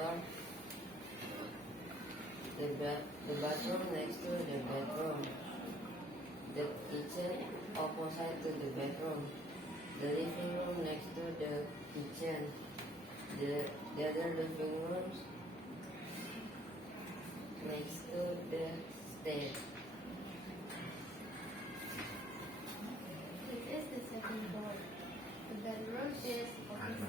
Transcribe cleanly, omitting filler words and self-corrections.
car. The bathroom next to the bedroom. The kitchen opposite to the bedroom. The living room next to the kitchen. The other living rooms next to the stairs. It is the second floor. The bedroom is opposite